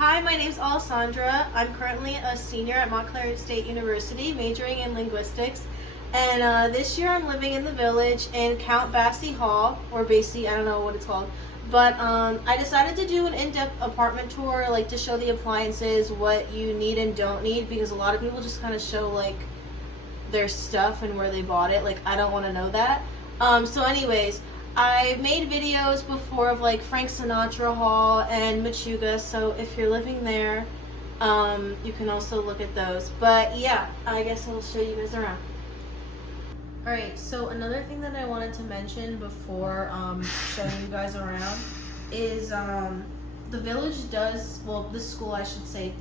Hi, my name's Alessandra. I'm currently a senior at Montclair State University, majoring in linguistics. And this year I'm living in the village in Count Basie Hall, or Basie, I don't know what it's called. But I decided to do an in-depth apartment tour, like to show the appliances, what you need and don't need, because a lot of people just kind of show like their stuff and where they bought it. Like, I don't want to know that. So anyways, I made videos before of like Frank Sinatra Hall and Machuga, so if you're living there, you can also look at those. But yeah, I guess I'll show you guys around. Alright, so another thing that I wanted to mention before showing you guys around is the village does, well, the school I should say,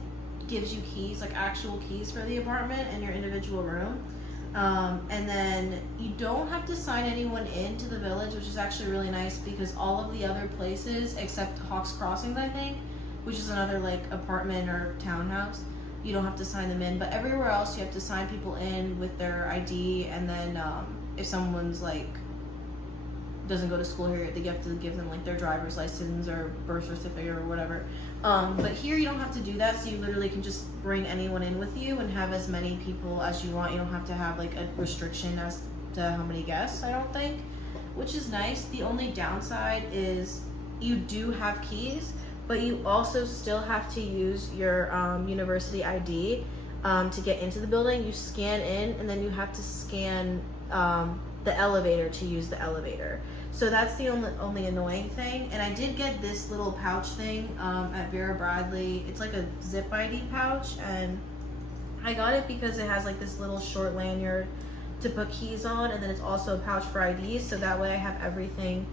gives you keys, like actual keys for the apartment and your individual room. And then you don't have to sign anyone into the village, which is actually really nice because all of the other places, except Hawks Crossings, I think, which is another like apartment or townhouse, you don't have to sign them in. But everywhere else, you have to sign people in with their ID, and then if someone's like doesn't go to school here, they have to give them like their driver's license or birth certificate or whatever. But here you don't have to do that, so you literally can just bring anyone in with you and have as many people as you want. You don't have to have like a restriction as to how many guests, I don't think, which is nice. The only downside is you do have keys, but you also still have to use your university ID to get into the building. You scan in, and then you have to scan the elevator to use the elevator. So that's the only annoying thing. And I did get this little pouch thing at Vera Bradley. It's like a zip ID pouch, and I got it because it has like this little short lanyard to put keys on, and then it's also a pouch for IDs, so that way I have everything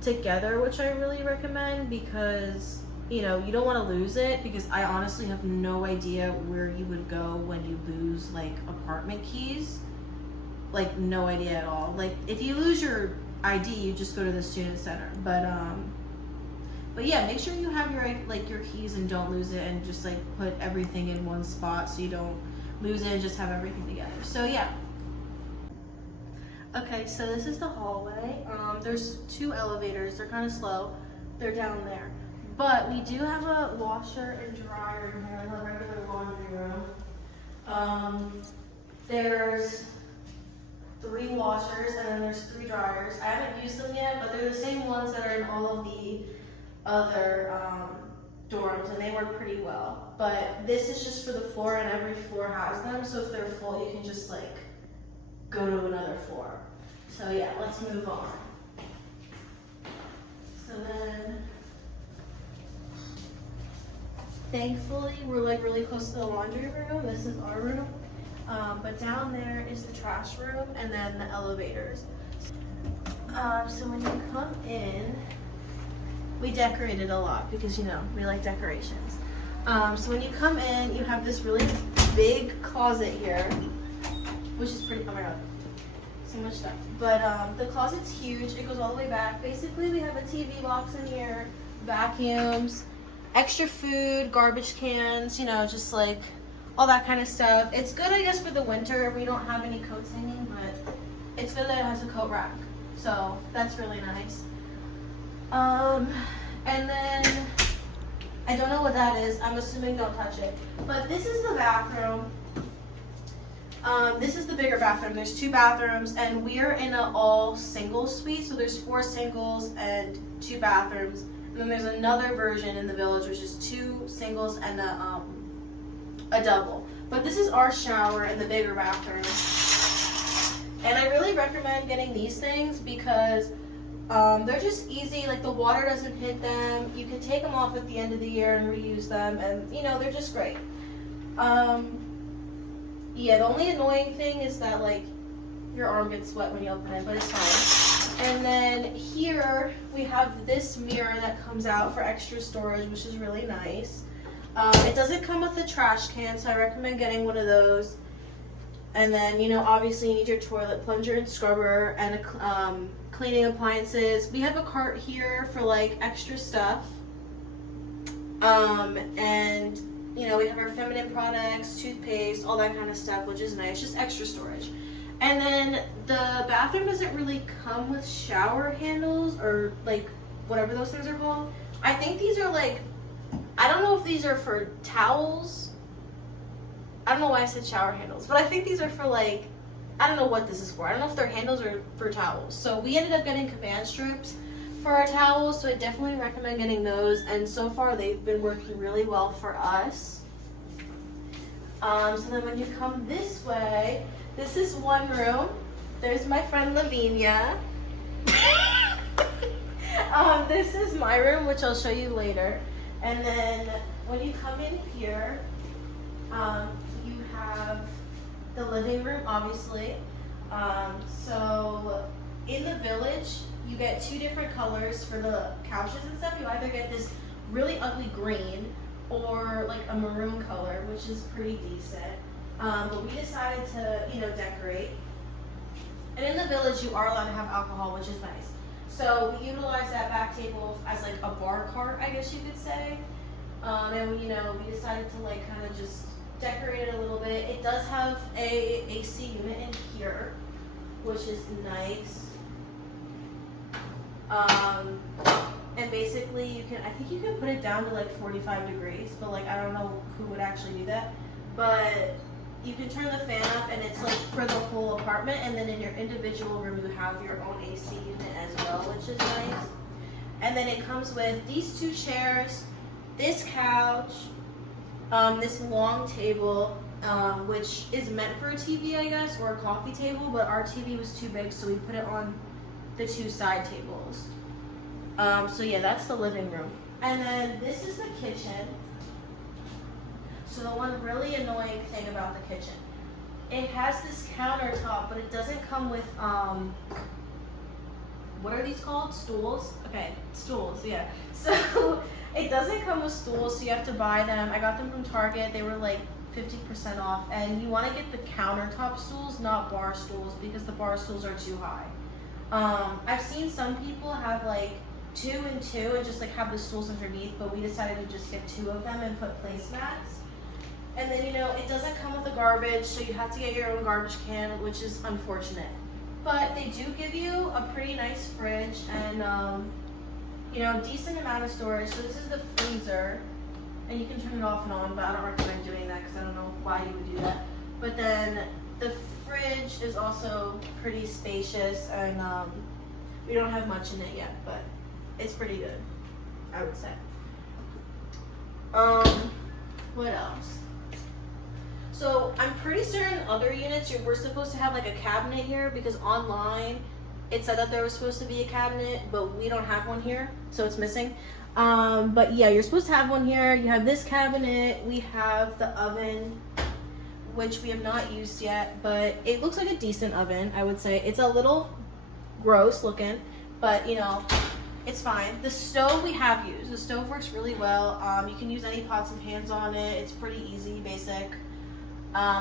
together, which I really recommend because, you know, you don't want to lose it, because I honestly have no idea where you would go when you lose like apartment keys. Like, no idea at all. Like, if you lose your ID, you just go to the student center. But yeah, make sure you have your like your keys and don't lose it, and just like put everything in one spot so you don't lose it and just have everything together. So yeah. Okay, so this is the hallway. There's 2 elevators. They're kind of slow. They're down there. But we do have a washer and dryer in here, like a regular laundry room. There's 3 washers, and then there's 3 dryers. I haven't used them yet, but they're the same ones that are in all of the other dorms, and they work pretty well. But this is just for the floor, and every floor has them, so if they're full, you can just like go to another floor. So yeah, let's move on. So then, thankfully, we're like really close to the laundry room. This is our room. But down there is the trash room, and then the elevators. So when you come in, we decorated a lot because, you know, we like decorations. So when you come in, you have this really big closet here, which is pretty, oh my god, so much stuff. But the closet's huge. It goes all the way back. Basically, we have a TV box in here, vacuums, extra food, garbage cans, you know, just like all that kind of stuff. It's good, I guess, for the winter. We don't have any coats hanging, but it's good that it has a coat rack. So that's really nice. And then, I don't know what that is. I'm assuming don't touch it. But this is the bathroom. This is the bigger bathroom. There's 2 bathrooms, and we're in an all single suite. So there's 4 singles and 2 bathrooms. And then there's another version in the village, which is 2 singles and a double. But this is our shower in the bigger bathroom. And I really recommend getting these things because they're just easy. Like, the water doesn't hit them. You can take them off at the end of the year and reuse them, and you know, they're just great. Yeah, the only annoying thing is that like your arm gets wet when you open it, but it's fine. And then here we have this mirror that comes out for extra storage, which is really nice. It doesn't come with a trash can, so I recommend getting one of those. And then, you know, obviously you need your toilet plunger and scrubber and cleaning appliances. We have a cart here for like extra stuff. And, you know, we have our feminine products, toothpaste, all that kind of stuff, which is nice, just extra storage. And then the bathroom doesn't really come with shower handles or like whatever those things are called. I think these are like, I I don't know if these are for towels. I don't know why I said shower handles, but I think these are for like, I don't know what this is for. I don't know if they're handles or for towels. So we ended up getting command strips for our towels, so I definitely recommend getting those. And so far they've been working really well for us. So then when you come this way, this is one room. There's my friend Lavinia. This is my room, which I'll show you later. And then when you come in here, you have the living room, obviously. So in the village, you get two different colors for the couches and stuff. You either get this really ugly green or like a maroon color, which is pretty decent. But we decided to, decorate. And in the village, you are allowed to have alcohol, which is nice. So we utilize that back table as like a bar cart, I guess you could say. And we decided to like kind of just decorate it a little bit. It does have a AC unit in here, which is nice. And basically I think you can put it down to like 45 degrees, but like I don't know who would actually do that. But you can turn the fan up and it's like for the whole apartment, and then in your individual room you have your own AC unit as well, which is nice. And then it comes with these two chairs, this couch, this long table, which is meant for a TV, I guess, or a coffee table, but our TV was too big, so we put it on the two side tables. So yeah, that's the living room. And then this is the kitchen. So the one really annoying thing about the kitchen, it has this countertop, but it doesn't come with, what are these called? Stools? Okay, stools, yeah. So it doesn't come with stools, so you have to buy them. I got them from Target. They were like 50% off. And you want to get the countertop stools, not bar stools, because the bar stools are too high. I've seen some people have like 2 and 2 and just like have the stools underneath, but we decided to just get 2 of them and put placemats. And then, it doesn't come with the garbage, so you have to get your own garbage can, which is unfortunate. But they do give you a pretty nice fridge and, decent amount of storage. So this is the freezer, and you can turn it off and on, but I don't recommend doing that because I don't know why you would do that. But then the fridge is also pretty spacious, and we don't have much in it yet, but it's pretty good, I would say. What else? So I'm pretty certain other units we're supposed to have like a cabinet here, because online it said that there was supposed to be a cabinet, but we don't have one here, so it's missing. But yeah, you're supposed to have one here. You have this cabinet. We have the oven, which we have not used yet, but it looks like a decent oven, I would say. It's a little gross looking, but it's fine. The stove we have used. The stove works really well. You can use any pots and pans on it. It's pretty easy, basic.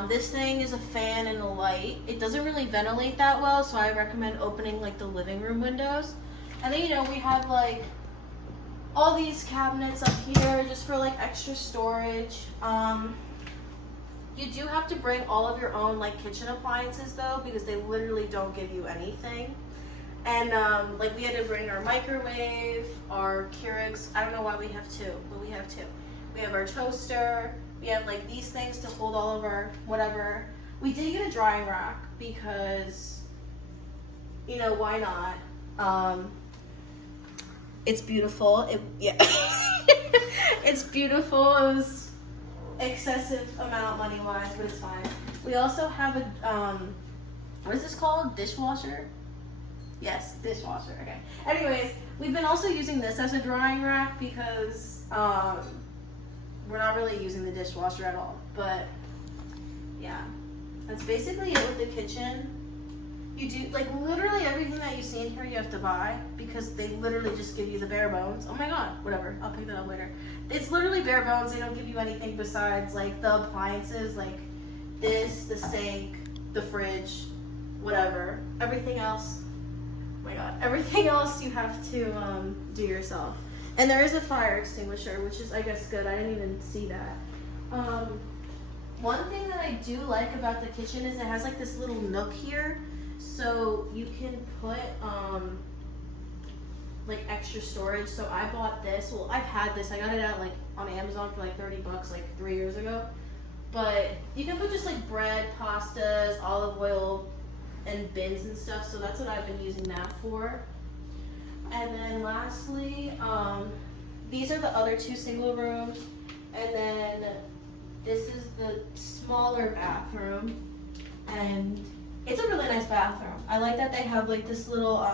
This thing is a fan and a light. It doesn't really ventilate that well, so I recommend opening like the living room windows. And then we have like all these cabinets up here just for like extra storage. You do have to bring all of your own like kitchen appliances though, because they literally don't give you anything. And like we had to bring our microwave, our Keurigs. I don't know why we have 2, but we have 2. We have our toaster. We have like these things to hold all of our whatever. We did get a drying rack because, why not? It's beautiful. It's beautiful. It was excessive amount money wise, but it's fine. We also have a what is this called? Dishwasher? Yes, dishwasher. Okay. Anyways, we've been also using this as a drying rack because we're not really using the dishwasher at all. But yeah, that's basically it with the kitchen. You do like literally everything that you see in here you have to buy, because they literally just give you the bare bones. Oh my god, whatever, I'll pick that up later. It's literally bare bones. They don't give you anything besides like the appliances, like this, the sink, the fridge, whatever. Everything else, oh my god, everything else you have to do yourself. And there is a fire extinguisher, which is I guess good. I didn't even see that. One thing that I do like about the kitchen is it has like this little nook here, so you can put like extra storage. So I bought this. Well, I've had this. I got it at like on Amazon for like 30 bucks like 3 years ago. But you can put just like bread, pastas, olive oil, and bins and stuff. So that's what I've been using that for. And then lastly, these are the other 2 single rooms. And then this is the smaller bathroom. And it's a really nice bathroom. I like that they have like this little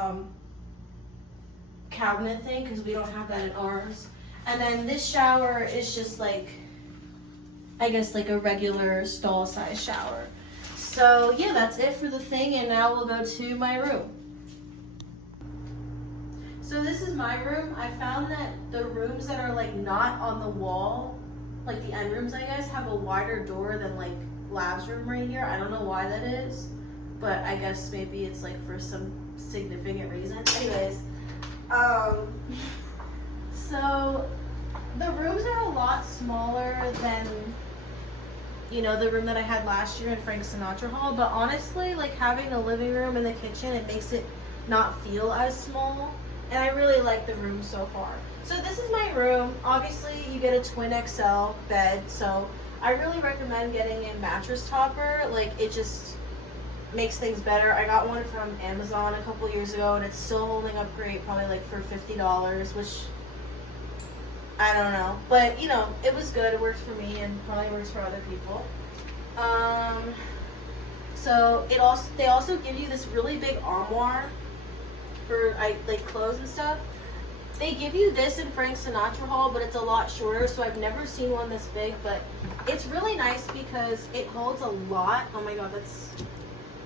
cabinet thing because we don't have that in ours. And then this shower is just like, I guess like a regular stall size shower. So yeah, that's it for the thing, and now we'll go to my room. So this is my room. I found that the rooms that are like not on the wall, like the end rooms I guess, have a wider door than like Lav's room right here. I don't know why that is, but I guess maybe it's like for some significant reason. Anyways, so the rooms are a lot smaller than, you know, the room that I had last year in Frank Sinatra Hall, but honestly, like having the living room and the kitchen, it makes it not feel as small, and I really like the room so far. So this is my room. Obviously, you get a twin XL bed, so I really recommend getting a mattress topper. Like, it just makes things better. I got one from Amazon a couple years ago, and it's still holding up great, probably like for $50, which I don't know, but you know, it was good. It worked for me and probably works for other people. So they also give you this really big armoire for like clothes and stuff. They give you this in Frank Sinatra Hall, but it's a lot shorter, so I've never seen one this big, but it's really nice because it holds a lot. Oh my god,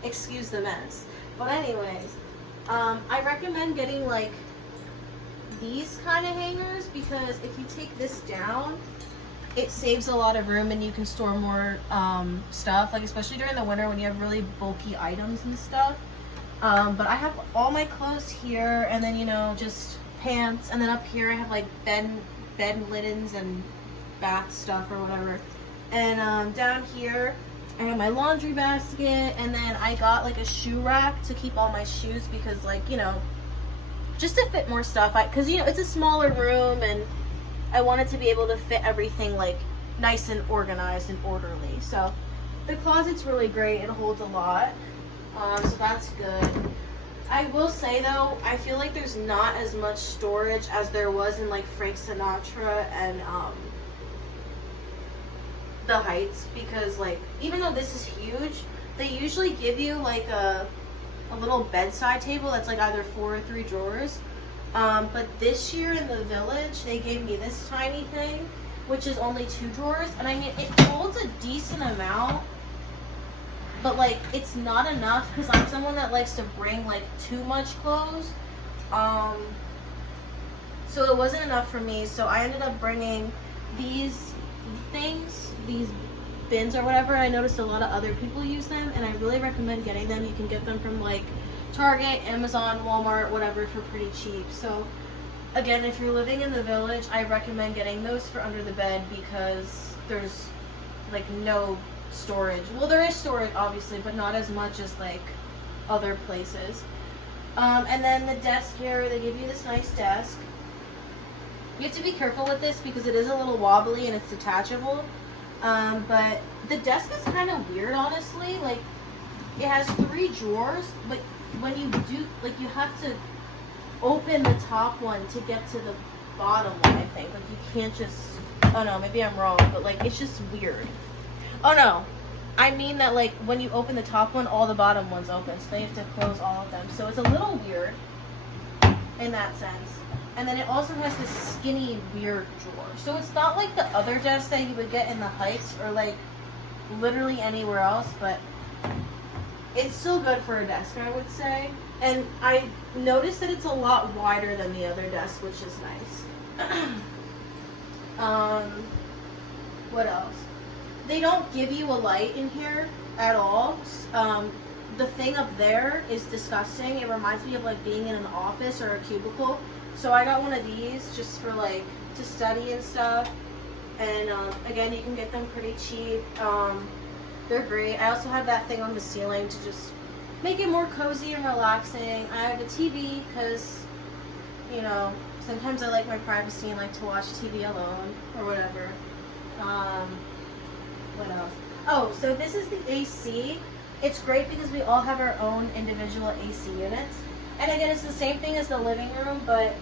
excuse the mess. But anyways, I recommend getting like these kind of hangers because if you take this down, it saves a lot of room and you can store more stuff, like especially during the winter when you have really bulky items and stuff. But I have all my clothes here, and then, you know, just pants, and then up here I have like bed linens and bath stuff or whatever. And down here I have my laundry basket, and then I got like a shoe rack to keep all my shoes because, like, you know, just to fit more stuff, because you know, it's a smaller room and I wanted to be able to fit everything like nice and organized and orderly. So the closet's really great. It holds a lot, so that's good. I will say though, I feel like there's not as much storage as there was in like Frank Sinatra and the Heights, because like even though this is huge, they usually give you like a little bedside table that's like either 4 or 3 drawers. But this year in the Village, they gave me this tiny thing, which is only 2 drawers. And I mean, it holds a decent amount, but like it's not enough because I'm someone that likes to bring like too much clothes. So it wasn't enough for me. So I ended up bringing these things, these bins or whatever. I noticed a lot of other people use them, and I really recommend getting them. You can get them from like Target, Amazon, Walmart, whatever, for pretty cheap. So again, if you're living in the Village, I recommend getting those for under the bed because there's like no storage. Well, there is storage obviously, but not as much as like other places. And then the desk here, they give you this nice desk. You have to be careful with this because it is a little wobbly and it's detachable. But the desk is kind of weird, honestly. Like, it has 3 drawers, but when you do, like, you have to open the top one to get to the bottom one, I think. Like, you can't just, oh no, maybe I'm wrong, but like, it's just weird. Oh no, I mean that like, when you open the top one, all the bottom ones open, so they have to close all of them. So it's a little weird in that sense. And then it also has this skinny, weird drawer. So it's not like the other desk that you would get in the Heights or like literally anywhere else, but it's still good for a desk, I would say. And I noticed that it's a lot wider than the other desk, which is nice. What else? They don't give you a light in here at all. The thing up there is disgusting. It reminds me of like being in an office or a cubicle. So I got one of these just for like to study and stuff. And again, you can get them pretty cheap. They're great. I also have that thing on the ceiling to just make it more cozy and relaxing. I have a TV because, you know, Sometimes I like my privacy and like to watch TV alone or whatever. What else? Oh, so this is the AC. It's great because we all have our own individual AC units. And again, it's the same thing as the living room, but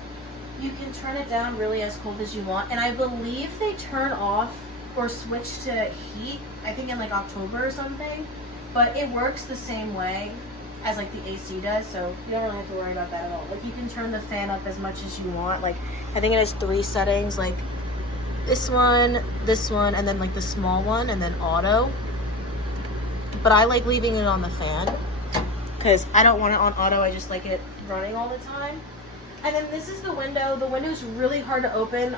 you can turn it down really as cold as you want. And I believe they turn off or switch to heat, I think in like October or something. But it works the same way as like the AC does, so you don't really have to worry about that at all. Like you can turn the fan up as much as you want. Like I think it has 3 settings, like this one, and then like the small one, and then auto. But I like leaving it on the fan because I don't want it on auto. I just like it running all the time. And then this is the window. The window's really hard to open.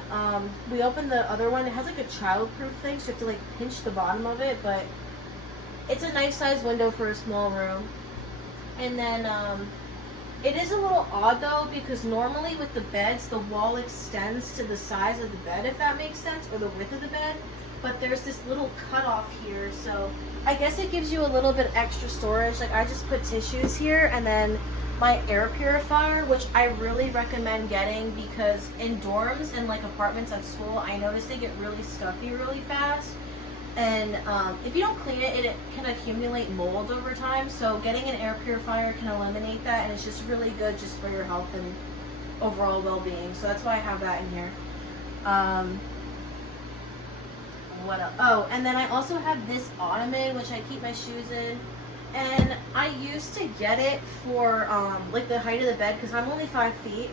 We opened the other one. It has like a child-proof thing, so you have to like pinch the bottom of it, but it's a nice sized window for a small room. And then it is a little odd though, because normally with the beds, the wall extends to the size of the bed, if that makes sense, or the width of the bed. But there's this little cutoff here, so I guess it gives you a little bit extra storage. Like I just put tissues here, and then my air purifier, which I really recommend getting because in dorms and like apartments at school, I noticed they get really stuffy really fast. And if you don't clean it, it can accumulate mold over time. So getting an air purifier can eliminate that, and it's just really good just for your health and overall well-being. So that's why I have that in here. What else? Oh, and then I also have this ottoman, which I keep my shoes in. And I used to get it for like the height of the bed, because I'm only 5 feet,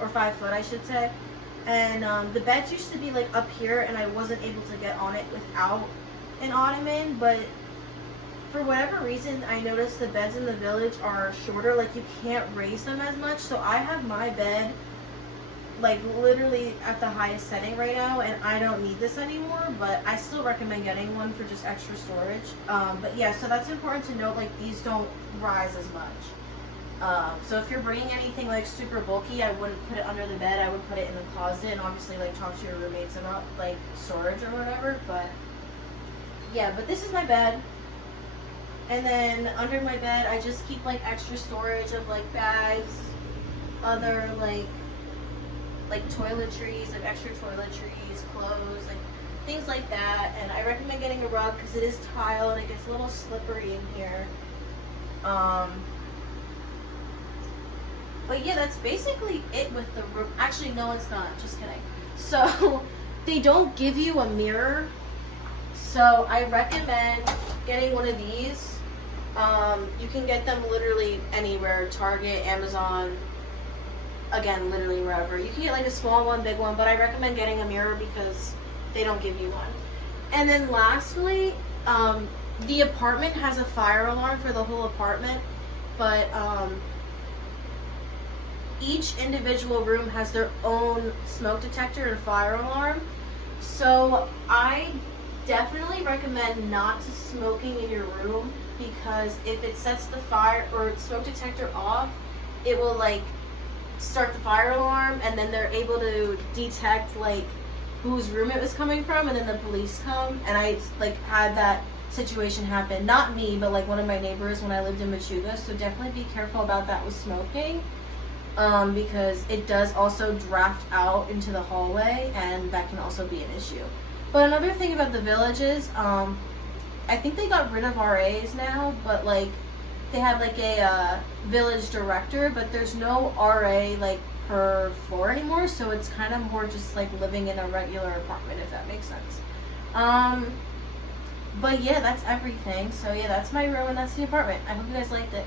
or 5 foot I should say. And the beds used to be like up here, and I wasn't able to get on it without an ottoman. But for whatever reason, I noticed the beds in the village are shorter. Like you can't raise them as much. So I have my bed like literally at the highest setting right now, and I don't need this anymore. But I still recommend getting one for just extra storage. But yeah, so that's important to note. Like these don't rise as much. So if you're bringing anything like super bulky, I wouldn't put it under the bed. I would put it in the closet, and obviously like talk to your roommates about like storage or whatever. But yeah, but this is my bed. And then under my bed, I just keep like extra storage of like bags, other like toiletries, like extra toiletries, clothes, like things like that. And I recommend getting a rug because it is tile and it gets a little slippery in here. But yeah, that's basically it with the room. Actually, no, it's not. Just kidding. So they don't give you a mirror. So I recommend getting one of these. You can get them literally anywhere. Target, Amazon. Again, literally wherever. You can get like a small one, big one. But I recommend getting a mirror because they don't give you one. And then lastly, the apartment has a fire alarm for the whole apartment. But each individual room has their own smoke detector and fire alarm. So I definitely recommend not smoking in your room, because if it sets the fire or smoke detector off, it will like start the fire alarm, and then they're able to detect like whose room it was coming from, and then the police come. And I like had that situation happen, not me, but like one of my neighbors when I lived in Machuga. So definitely be careful about that with smoking. Because it does also draft out into the hallway, and that can also be an issue. But another thing about the village is, I think they got rid of RAs now, but like they have like a village director, but there's no RA like per floor anymore, so it's kind of more just like living in a regular apartment, if that makes sense. But yeah, that's everything. So yeah, that's my room and that's the apartment. I hope you guys liked it.